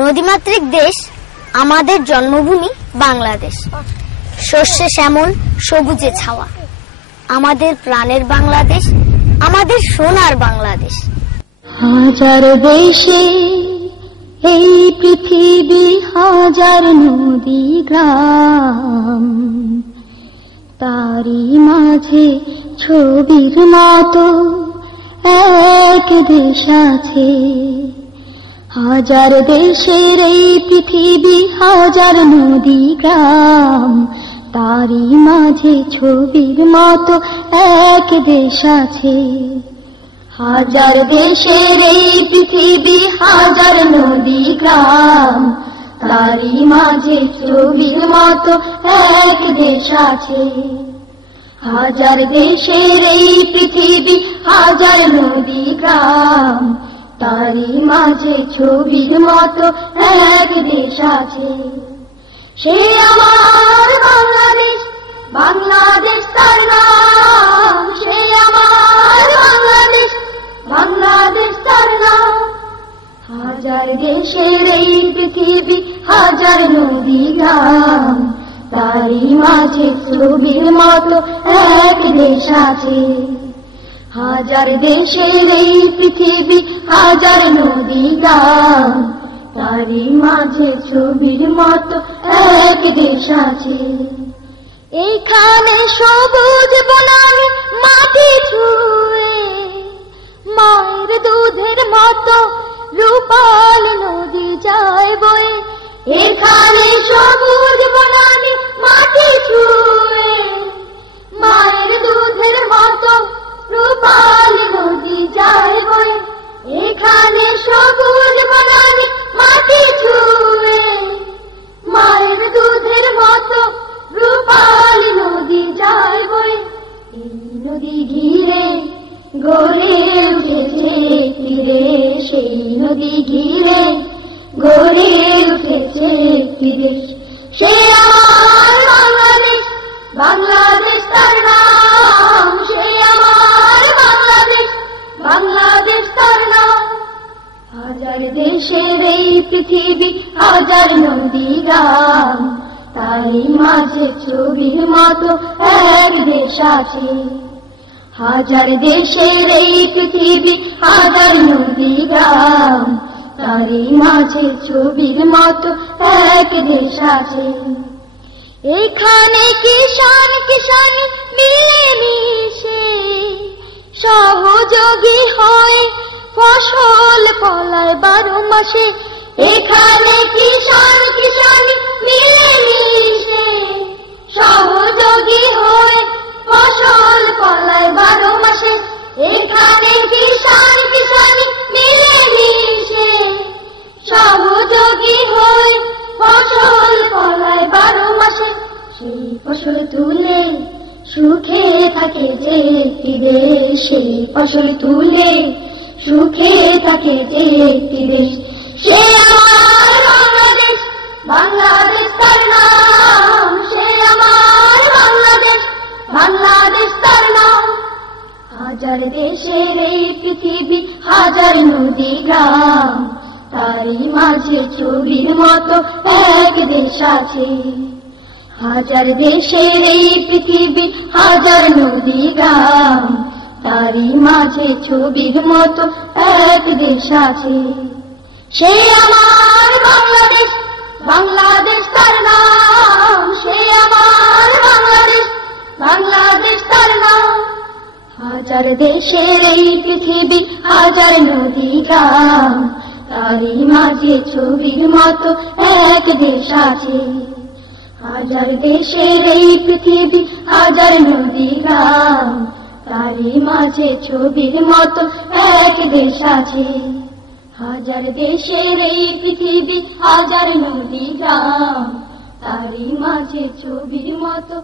নদীমাতৃক দেশ আমাদের জন্মভূমি বাংলাদেশ। শস্যে শ্যামল, সবুজে ছাওয়া, আমাদের প্রাণের বাংলাদেশ, আমাদের সোনার বাংলাদেশ। হাজার দেশে এই পৃথিবী, হাজার নদী গ্রাম, তারই মাঝে ছবির মতো এক দেশ আছে। হাজার দেশের এই পৃথিবী, হাজার নদী গ্রাম, তারই মাঝে ছবির মতো এক দেশ আছে। হাজার দেশের এই পৃথিবী, হাজার নদী গ্রাম, তারই মাঝে ছবির মতো এক দেশ আছে। হাজার দেশের এই পৃথিবী, হাজার নদী গ্রাম, তারই মাঝে ছবির মতো এক দেশ আছে। সে আমার বাংলাদেশ, বাংলাদেশ তার নাম। সে আমার বাংলাদেশ, বাংলাদেশ তার নাম। হাজার দেশের এই পৃথিবী, হাজার নদী গ্রাম, তারই মাঝে ছবির মতো এক দেশ আছে। হাজার দেশের এই পৃথিবী, হাজার নদী গ্রাম, তারই মাঝে ছবির মতো এক দেশ আছে। এইখানে সবুজ বনানী মাটি ছুঁয়ে, মায়ের দুধের মতো রূপাল নদী যায় বয়ে। এখানে সবুজ বনানী মাটি ছুঁয়ে, মায়ের দুধের মতো রূপাল নদী যায় বয়ে। এখানে সবুজ বনানী মাটি ছুঁয়ে, মায়ের দুধের মতো রূপাল নদী যায় বয়ে। এই নদী ঘিরে গড়ে উঠেছে একটি দেশ, সেই নদী ঘিরে গড়ে উঠেছে একটি দেশ। সে আমার বাংলাদেশ, বাংলাদেশ তার নাম। সে আমার বাংলাদেশ, বাংলাদেশ তার নাম। হাজার দেশের এই পৃথিবী, হাজার নদী গ্রাম, তারই মাঝে ছবির মতো এক দেশ আছে। হাজার দেশের এই পৃথিবী, হাজার নদী গ্রাম, তারই মাঝে ছবির মতো এক দেশ আছে। এখানে কিষান কিষানি মিলে মিশে সহযোগী হয়, ফসল ফলায় 12 মাসে। এখানে কিষান কিষানি মিলে মিশে সহযোগী হয়, ফসল ফলায় 12 মাসে। এখানে কিষান কিষানি মিলে মিশে সহযোগী হয়, ফসল ফলায় 12 মাসে। সেই ফসল তুলে সুখে থাকে যে একটি দেশ, সেই ফসল তুলে সুখে থাকে যে একটি দেশ। সে আমার বাংলাদেশ, বাংলাদেশ তার নাম। সে আমার বাংলাদেশ, বাংলাদেশ তার নাম। হাজার দেশের এই পৃথিবী, হাজার নদী গ্রাম, তারই মাঝে ছবির মতো এক দেশ আছে। হাজার দেশের এই পৃথিবী, হাজার নদী গ্রাম, তারই মাঝে ছবির মতো এক দেশ আছে। সে আমার বাংলাদেশ, বাংলাদেশ তার নাম। সে আমার বাংলাদেশ, বাংলাদেশ তার নাম। হাজার দেশের এই পৃথিবী, হাজার নদী গ্রাম, তারই মাঝে ছবির মতো এক দেশ আছে। হাজার দেশের এই পৃথিবী, হাজার নদী গ্রাম, তারই মাঝে ছবির মতো এক দেশ আছে। হাজার দেশের এই পৃথিবী, হাজার নদী গ্রাম, তারই মাঝে ছবির মতো